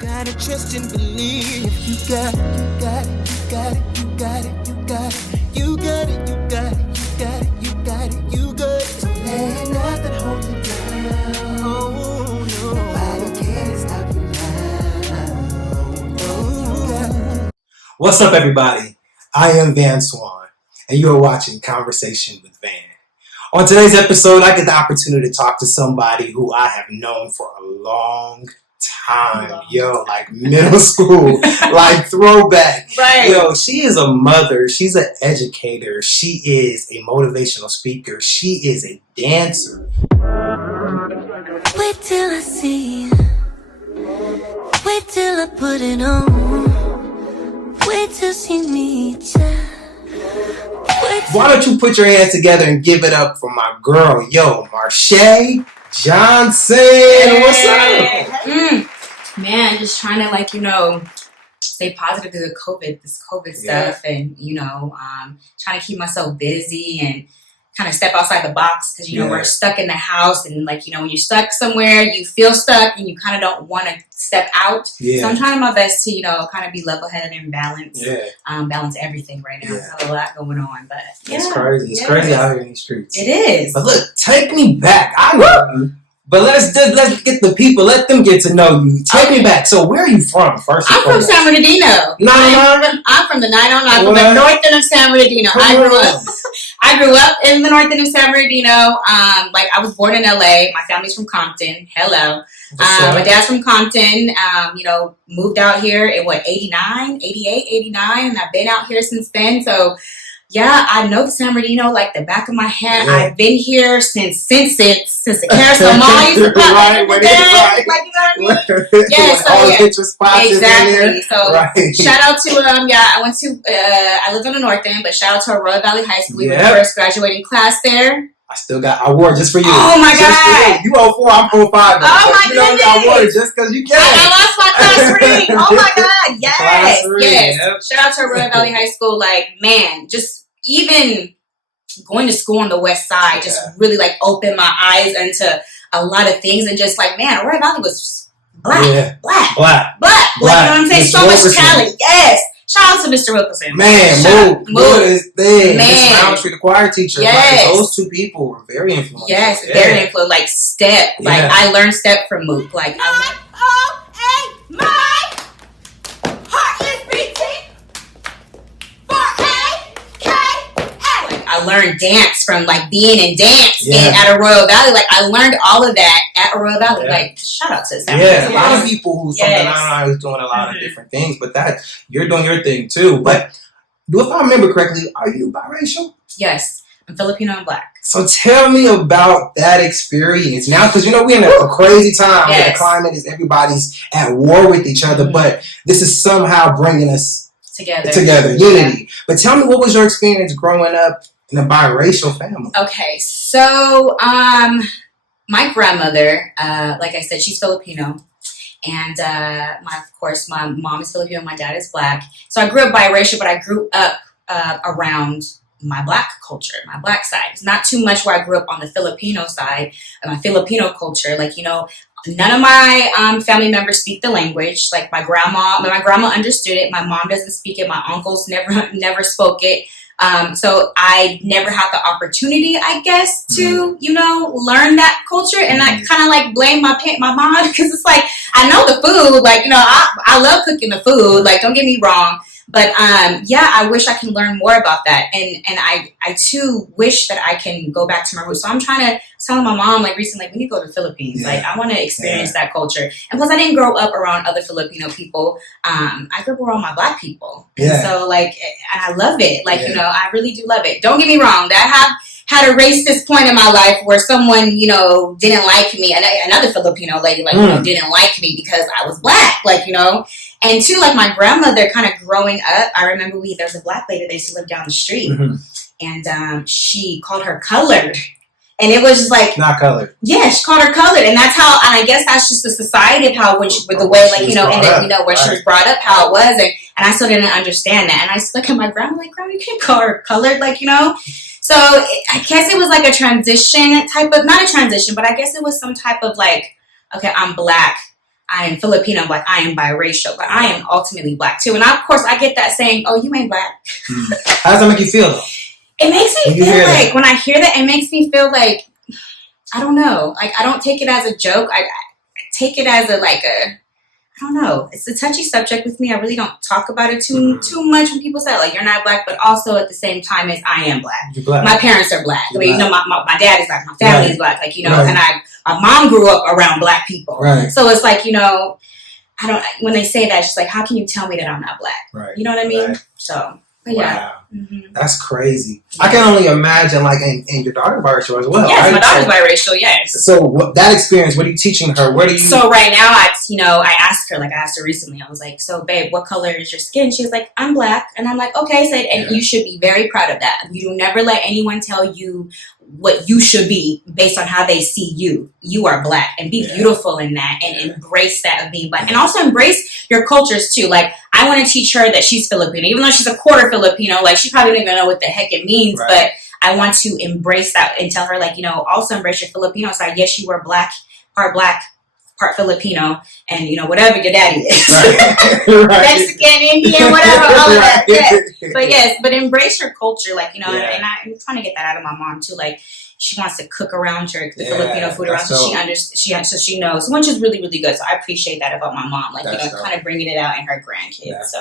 Gotta trust and believe. You got it, you got it, you got it, you got it, you got it, you got it, you got it, you got it, you got it. So let nothing hold you down. Oh no, nobody can stop you now. What's up, everybody? I am Van Swan, and you are watching Conversation with Van. On today's episode, I get the opportunity to talk to somebody who I have known for a long time. Like middle school, like throwback. Right. Yo, she is a mother. She's an educator. She is a motivational speaker. She is a dancer. Wait till I see you. Wait till I put it on. Wait till she meets you. Why don't you put your hands together and give it up for my girl, Marshay Johnson. Hey. What's up? Man, just trying to stay positive through this COVID stuff, and trying to keep myself busy and kind of step outside the box because we're stuck in the house, and when you're stuck somewhere, you feel stuck and you kind of don't want to step out. Yeah. So I'm trying my best to kind of be level-headed and balance. Yeah. Balance everything right now. There's a lot going on, but it's crazy. It's crazy out here in these streets. It is. But look, take me back. I know you. But let's get the people. Let them get to know you. Take me back. So where are you from? First, I'm from San Bernardino. I'm from the 909, from the north end of San Bernardino. I grew up in the north end of San Bernardino. I was born in LA. My family's from Compton. Hello. My dad's from Compton. Moved out here in 89, 88, 89, and I've been out here since then. So. Yeah, I know San Bernardino like the back of my hand. Yeah. I've been here since the Carousel Mall used to pop up every day. Like, you know what I mean? Yeah, so all the picture spots exactly. So shout out to I lived on the north end, but shout out to Royal Valley High School. We were the first graduating class there. I wore it just for you. Oh my God. You 04, I'm 05. Oh my goodness. I wore it just because you can. I lost my class ring. Oh my God. Yes. Yep. Shout out to Royal Valley High School. Just even going to school on the west side just really opened my eyes into a lot of things, and just Royal Valley was black. You know what I'm saying? So much talent. Yes. Shout out to Mr. Wilkerson. Man, move his thing. Man. Miss Roundtree, the choir teacher. Yes. Those two people were very influential. Yes, very influential. Step. I learned step from Mook. My heart is beating for A-K-A. I learned dance from being in dance at a Royal Valley. I learned all of that at a Royal Valley. Shout out to Sam. Yeah, a lot of people who's doing a lot of different things, but that you're doing your thing too. But if I remember correctly, are you biracial? Yes, I'm Filipino and black. So tell me about that experience now, because we're in a crazy time where the climate is everybody's at war with each other, but this is somehow bringing us together, unity. But tell me, what was your experience growing up in a biracial family? Okay, so my grandmother, like I said, she's Filipino, and my mom is Filipino, my dad is black. So I grew up biracial, but I grew up around my black culture, my black side. It's not too much where I grew up on the Filipino side, my Filipino culture. None of my family members speak the language. My grandma understood it. My mom doesn't speak it. My uncles never spoke it. So I never had the opportunity, I guess, to, learn that culture. And I kind of blame my mom, because it's I know the food, I love cooking the food. Don't get me wrong. But, I wish I can learn more about that. And I too wish that I can go back to my roots. So I'm telling my mom, recently, we need to go to the Philippines. I want to experience that culture. And plus, I didn't grow up around other Filipino people. I grew up around my black people. And so, and I love it. I really do love it. Don't get me wrong. That had a racist point in my life where someone, didn't like me. Another Filipino lady, didn't like me because I was black, And too, my grandmother kind of growing up, I remember there was a black lady that used to live down the street. And she called her colored. And it was just not colored. Yeah, she called her colored. And that's how, and I guess that's just the society of how, with the way, where she was brought up, how it was. And I still didn't understand that. And I just look at my grandma, grandma, you can't call her colored, So I guess it was a transition type of, not a transition, but I guess it was some type of okay, I'm black. I am Filipino, like I am biracial, but I am ultimately black too. And of course I get that saying, oh, you ain't black. How does that make you feel though? It makes me feel like, when I hear that, it makes me feel like, I don't know. Like, I don't take it as a joke. I take it as I don't know. It's a touchy subject with me. I really don't talk about it too much when people say, like, you're not black, but also at the same time as I am black. You're black. My parents are black. I mean, my dad is black. My family is black. Like, and my mom grew up around black people. Right. So it's like, I don't, when they say that, it's just like, how can you tell me that I'm not black? Right. You know what I mean? Right. So, but yeah. Wow. That's crazy. Yeah. I can only imagine, like, and your daughter biracial as well. Yes, right? my daughter's biracial, yes. So that experience, what are you teaching her? What do you... So right now, I asked her recently, I was like, so babe, what color is your skin? She was like, I'm black. And I'm like, okay, and you should be very proud of that. You never let anyone tell you what you should be based on how they see you. You are black, and be beautiful in that, and embrace that of being black, and also embrace your cultures too. Like, I want to teach her that she's Filipino, even though she's a quarter Filipino. Like, she probably don't even know what the heck it means, but I want to embrace that and tell her, like, also embrace your Filipino side. Yes, you are black, part Filipino, and whatever your daddy is, Mexican, Indian, whatever, all of that. Yes, but embrace your culture, like, and I'm trying to get that out of my mom too. Like, she wants to cook around her the Filipino food around, so she knows, which is really, really good. So I appreciate that about my mom, like kind of bringing it out in her grandkids.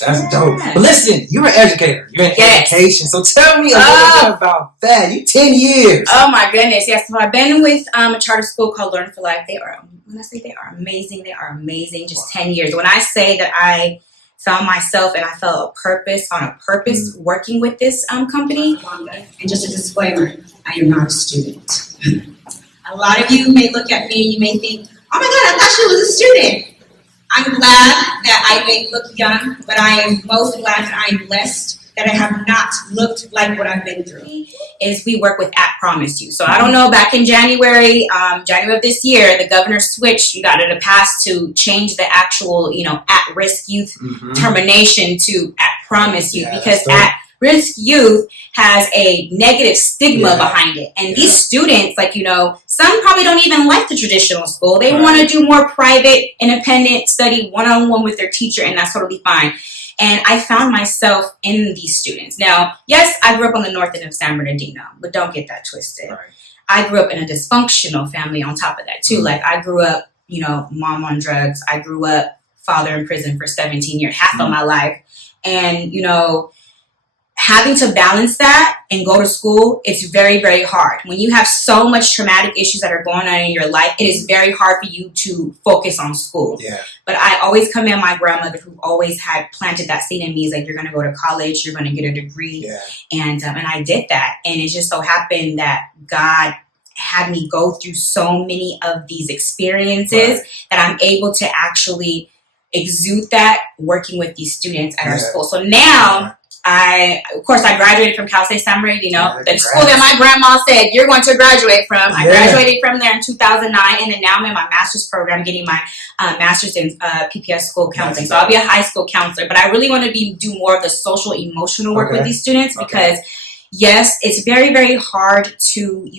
That's dope. But listen, you're an educator. You're in education. So tell me a little bit about that. You 10 years. Oh my goodness, yes. So I've been with a charter school called Learn for Life. When I say they are amazing, they are amazing. Just 10 years. When I say that I found myself and I felt a purpose working with this company. And just a disclaimer, I am not a student. A lot of you may look at me and you may think, oh my God, I thought she was a student. I'm glad that I may look young, but I am most glad that I am blessed that I have not looked like what I've been through. Is we work with At Promise You. So I don't know, back in January of this year, the governor switched, you got it passed to change the actual, at-risk youth termination to At Promise You, because at-risk youth has a negative stigma behind it. And these students, like, some probably don't even like the traditional school. They want to do more private, independent study, one-on-one with their teacher, and that's totally fine. And I found myself in these students. Now, yes, I grew up on the north end of San Bernardino, but don't get that twisted. Right. I grew up in a dysfunctional family on top of that, too. Like, I grew up, mom on drugs. I grew up father in prison for 17 years, half of my life. And, having to balance that and go to school, it's very, very hard. When you have so much traumatic issues that are going on in your life, it is very hard for you to focus on school. Yeah. But I always commend my grandmother, who always had planted that seed in me. Is like, you're going to go to college, you're going to get a degree. Yeah. And I did that. And it just so happened that God had me go through so many of these experiences that I'm able to actually exude that working with these students at our school. So now... I graduated from Cal State San Bernardino, the school that my grandma said you're going to graduate from. I graduated from there in 2009, and then now I'm in my master's program, getting my master's in PPS school counseling. So I'll be a high school counselor, but I really want to do more of the social emotional work with these students, because yes, it's very, very hard to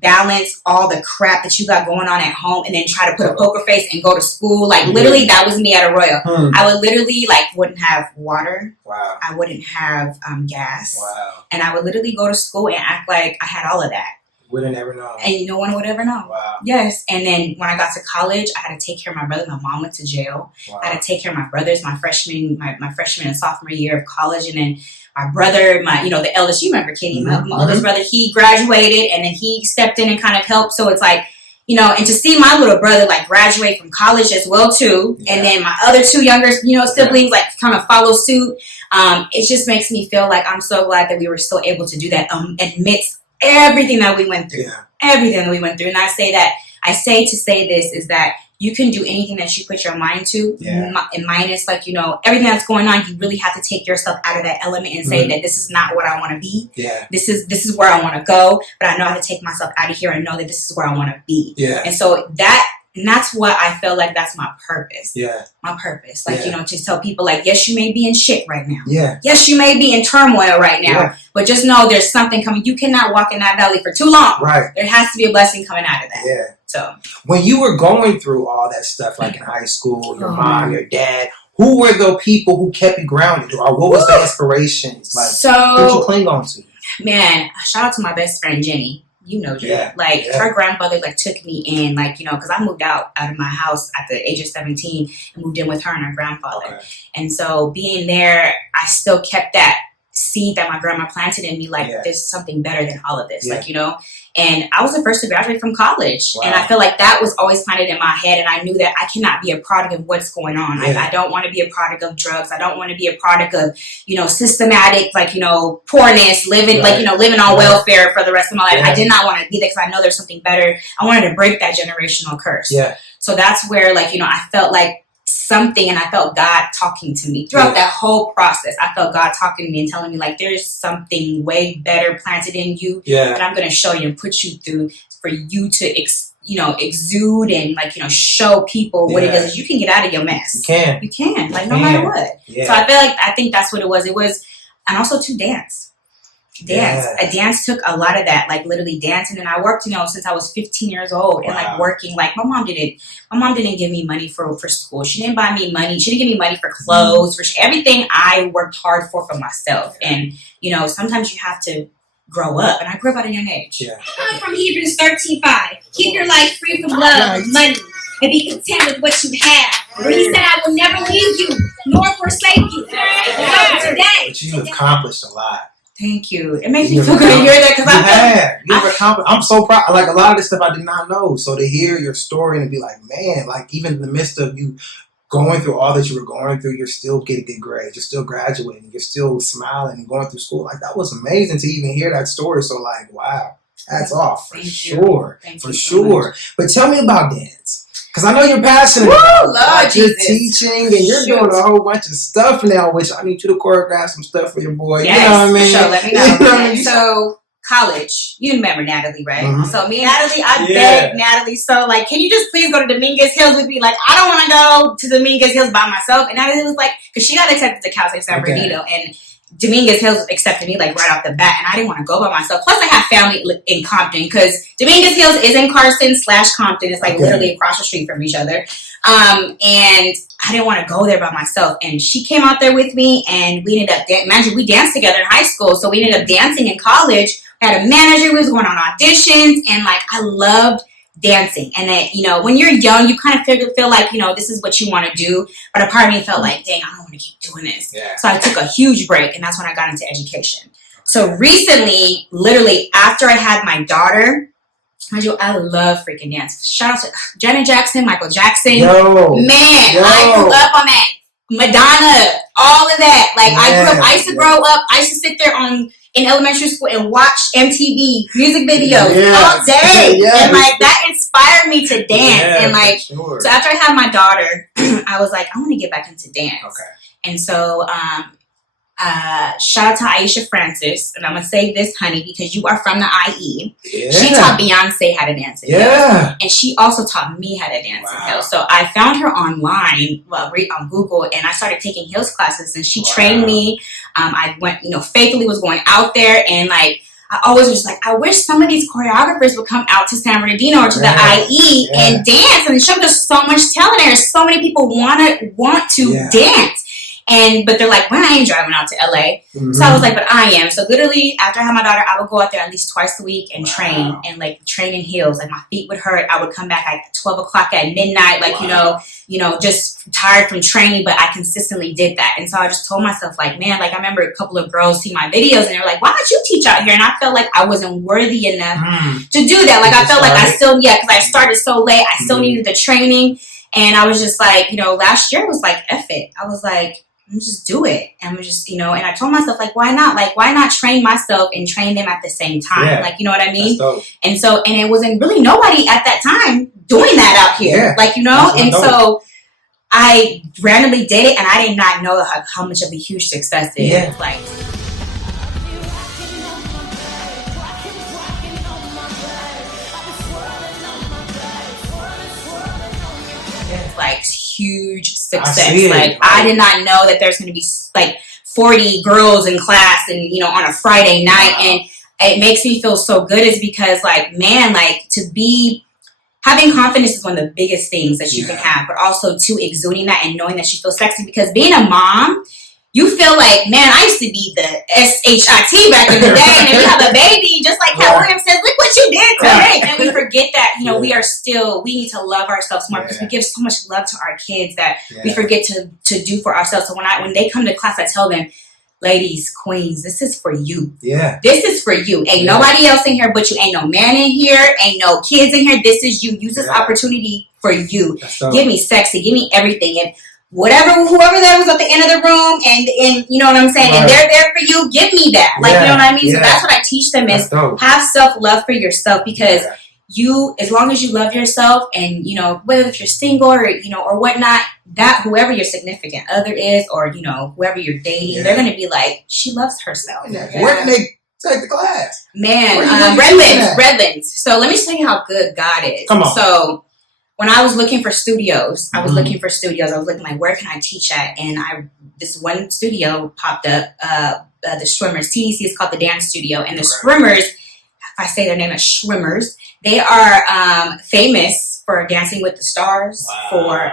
balance all the crap that you got going on at home and then try to put a poker face and go to school. Like, literally, that was me at Arroyo. I would literally, wouldn't have water. Wow. I wouldn't have gas. Wow. And I would literally go to school and act like I had all of that. Would have never known. And no one would ever know. Wow. Yes. And then when I got to college, I had to take care of my brother. My mom went to jail. Wow. I had to take care of my brothers, my freshman and sophomore year of college. And then my brother, the eldest, you remember Katie, my oldest brother, he graduated, and then he stepped in and kind of helped. So it's like, and to see my little brother graduate from college as well too, and then my other two younger, siblings kind of follow suit. It just makes me feel like I'm so glad that we were still able to do that amidst everything that we went through. Yeah. Everything that we went through. And I say to say this is that you can do anything that you put your mind to, and minus everything that's going on. You really have to take yourself out of that element and say that this is not what I want to be. Yeah. This is where I want to go, but I know how to take myself out of here and know that this is where I want to be. Yeah. And so that's what I feel like that's my purpose. Yeah. My purpose. To tell people yes, you may be in shit right now. Yeah. Yes, you may be in turmoil right now. Yeah. But just know there's something coming. You cannot walk in that valley for too long. Right. There has to be a blessing coming out of that. Yeah. So when you were going through all that stuff, like in high school, your mom, your dad, who were the people who kept you grounded, or what was the inspirations? Like, who did you cling on to? Man, shout out to my best friend Jenny. You know, Jenny. Her grandmother took me in, because I moved out of my house at the age of 17 and moved in with her and her grandfather. Okay. And so being there, I still kept that seed that my grandma planted in me, there's something better than all of this, and I was the first to graduate from college. Wow. And I feel like that was always planted in my head, and I knew that I cannot be a product of what's going on. I don't want to be a product of drugs. I don't want to be a product of, systematic, poorness, living, living on welfare for the rest of my life. I did not want to be there because I know there's something better. I wanted to break that generational curse. Yeah. So that's where, I felt like something, and I felt God talking to me throughout that whole process. I felt God talking to me and telling me there's something way better planted in you that I'm going to show you and put you through for you to exude and show people what it does. You can get out of your mess. You can no matter what. So I think that's what it was. And also to dance. A dance took a lot of that, literally dancing. And I worked, since I was 15 years old and working. My mom didn't give me money for school. She didn't buy me money. She didn't give me money for clothes, for everything I worked hard for myself. And, sometimes you have to grow up. And I grew up at a young age. Come from Hebrews 13:5. Keep your life free from love and money, and be content with what you have. For he said, I will never leave you, nor forsake you. But you've accomplished a lot. Thank you. It makes me feel good to hear that because you've accomplished. I'm so proud. A lot of this stuff I did not know. So to hear your story and be like, man, even in the midst of you going through all that you were going through, you're still getting good grades. You're still graduating. You're still smiling and going through school. That was amazing to even hear that story. So wow, hats off for sure. For sure. But tell me about dance. Because I know you're passionate about your teaching, and you're doing a whole bunch of stuff now, which I need you to choreograph some stuff for your boy. Yes, you know what I mean? Sure, let me know. So, college, you remember Natalie, right? Mm-hmm. So, me and Natalie, I begged Natalie, so, can you just please go to Dominguez Hills with me? I don't want to go to Dominguez Hills by myself. And Natalie was because she got accepted to Cal State San Bernardino, and Dominguez Hills accepted me right off the bat, and I didn't want to go by myself. Plus, I have family in Compton because Dominguez Hills is in Carson/Compton. It's literally across the street from each other. And I didn't want to go there by myself. And she came out there with me, and we ended up we danced together in high school. So we ended up dancing in college. We had a manager. We was going on auditions, and I loved dancing. And then, when you're young, you kind of feel like, this is what you want to do. But a part of me felt like, dang, I don't want to keep doing this. Yeah. So I took a huge break, and that's when I got into education. So recently, literally after I had my daughter, I love freaking dance. Shout out to Janet Jackson, Michael Jackson. I grew up on that. Madonna, all of that. I used to grow up, I used to sit there in elementary school and watch MTV music videos all day. And that inspired me to dance. So after I had my daughter, I was like, I want to get back into dance. Okay. And so shout out to Aisha Francis, and I'm gonna say this, honey, because you are from the IE. She taught Beyonce how to dance in Hills, and she also taught me how to dance in Hills. So I found her online, on Google, and I started taking Hills classes, and she trained me. I went, faithfully was going out there, and I always was I wish some of these choreographers would come out to San Bernardino or to the IE and dance and show us so much talent. There's so many people want to dance. But they're well, I ain't driving out to LA. Mm-hmm. So I was but I am. So literally after I had my daughter, I would go out there at least twice a week and train and train in heels. My feet would hurt. I would come back at 12 o'clock at midnight, just tired from training, but I consistently did that. And so I just told myself man, I remember a couple of girls see my videos and they were why don't you teach out here? And I felt I wasn't worthy enough to do that. I felt I still, because I started so late, I still needed the training. And I was just last year was F it. I was I'm just do it. And I'm just, and I told myself, why not? Why not train myself and train them at the same time? Yeah, you know what I mean? And so, and it wasn't really nobody at that time doing that out here. And so I randomly did it, and I did not know how much of a huge success it is. Huge success. I did not know that there's going to be 40 girls in class and on a Friday night, and it makes me feel so good is because to having confidence is one of the biggest things that you can have, but also too exuding that and knowing that you feel sexy, because being a mom, you feel like, man, I used to be the SHIT back in the day, and if you have a baby, just like Cat Williams says, look what you did to me. And we forget that, we need to love ourselves more, because we give so much love to our kids that we forget to do for ourselves. So when they come to class, I tell them, ladies, queens, this is for you. Yeah. This is for you. Ain't nobody else in here but you. Ain't no man in here. Ain't no kids in here. This is you. Use this opportunity for you. Give me sexy. Give me everything. And whoever that was at the end of the room, and you know what I'm saying, and they're there for you, give me that. Like, you know what I mean? So that's what I teach them, is have self-love for yourself, because you, as long as you love yourself, and whether if you're single or whatnot, that whoever your significant other is, or whoever you're dating, they're gonna be like, she loves herself. Where can they take the class? Man, Redlands. So let me tell you how good God is. Come on. So when I was looking for studios, I was looking like, where can I teach at? And this one studio popped up, the Schwimmers. TDC is called the Dance Studio, and the Schwimmers, if I say their name as Schwimmers, they are famous for Dancing with the Stars, for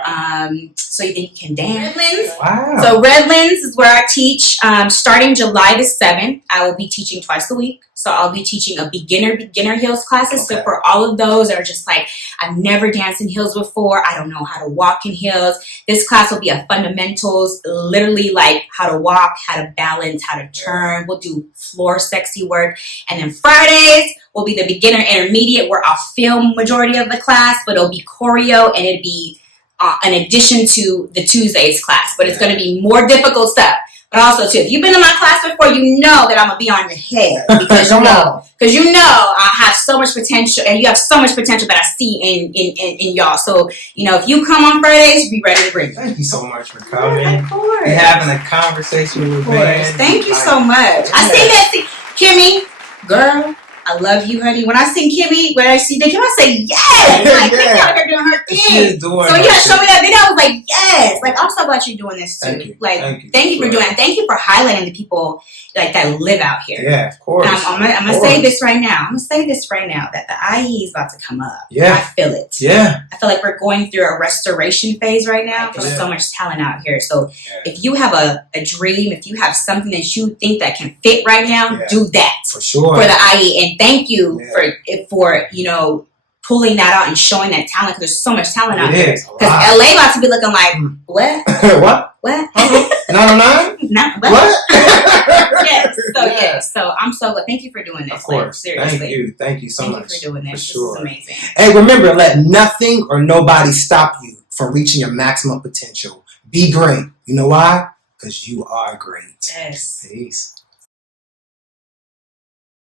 So You Think You Can Dance. Redlands. Wow. So Redlands is where I teach. Starting July the 7th, I will be teaching twice a week. So I'll be teaching a beginner heels classes. Okay. So for all of those that are just like, I've never danced in heels before, I don't know how to walk in heels, this class will be a fundamentals, literally like how to walk, how to balance, how to turn. We'll do floor sexy work. And then Fridays will be the beginner intermediate, where I'll film majority of the class, but it'll be choreo, and it'll be an addition to the Tuesdays class. But it's going to be more difficult stuff. But also, too, if you've been in my class before, you know that I'm going to be on your head. Because I have so much potential, and you have so much potential that I see in y'all. So, if you come on Fridays, be ready to bring it. Thank you so much for coming. Yeah, of course. We're having a conversation with Van. Thank you so much. I see that. Kimmy, girl, I love you, honey. When I see Kimmy, I say yes. Like, Kimmy out here doing her thing. She is doing so show me that video. I was like, yes. Like, I'm so glad you're doing this too. Thank you. Like, thank you for doing it. Thank you for highlighting the people like that live out here. Yeah, of course. I'm gonna say this right now. I'm gonna say this right now, that the IE is about to come up. Yeah, I feel it. Yeah, I feel like we're going through a restoration phase right now. There's so much talent out here. So if you have a dream, if you have something that you think that can fit right now, do that for sure for the IE. And thank you for pulling that out and showing that talent, because there's so much talent out there. Because LA about to be looking like, what? What? 909? What? Yes. So I'm so glad. Thank you for doing this. Of course. Like, seriously. Thank you so much. Thank you for doing this. For sure. This is amazing. Hey, remember, let nothing or nobody stop you from reaching your maximum potential. Be great. You know why? Because you are great. Yes. Peace.